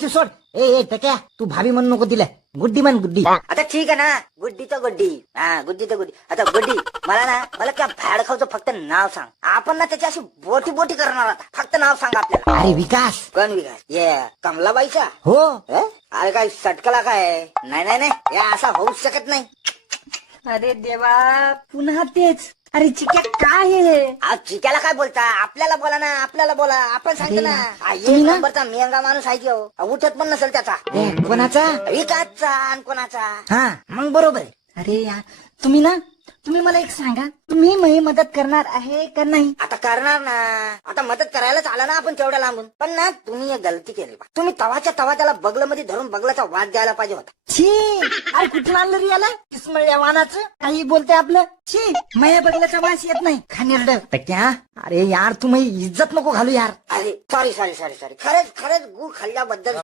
मिरची सोड. ए टक्या, तू भाभी म्हणू नको तिला, गुड्डी म्हण गुड्डी. आता ठीक आहे ना, गुड्डी तर गुड्डी. हा, गुड्डी तर गुड्डी. आता गुड्डी, मला त्या भाड खाऊचं फक्त नाव सांग. आपण ना त्याची अशी बोटी बोटी करणार आता. फक्त नाव सांग आपल्याला. अरे विकास. कोण विकास? ये कमलाबाईचा? हो. अरे काय सटकला काय? नाही या असा होऊच शकत नाही. अरे देवा, पुन्हा तेच. अरे चिक्या काय हे? आज चिक्याला काय बोलता? आपल्याला बोला ना, आपल्याला बोला. आपण सांगतो ना. एक नंबरचा मेंगा माणूस आहे की हो. उठत पण नसेल त्याचा. कोणाचा? विकासचा. आणि कोणाचा? हा मग बरोबर. अरे यार, तुम्ही मला एक सांगा, तुम्ही मी मदत करणार आहे का नाही? आता करणार ना. आता मदत करायलाच आला ना आपण तेवढ्या लांबून. पण ना तुम्ही एक गलती केली बा. तुम्ही तवाच्या तवा त्याला बगल मध्ये धरून बगलाचा वाद द्यायला पाहिजे होता. छी, अरे कुठून आणलं रे याला? किसमळ्या वानाचं काही बोलते आपलं. छी, माया बगलाचा वास येत नाही. खानेरड. टक्या, अरे यार तुम्ही इज्जत नको घालू यार. अरे सॉरी. खरंच गु खाल्ल्याबद्दल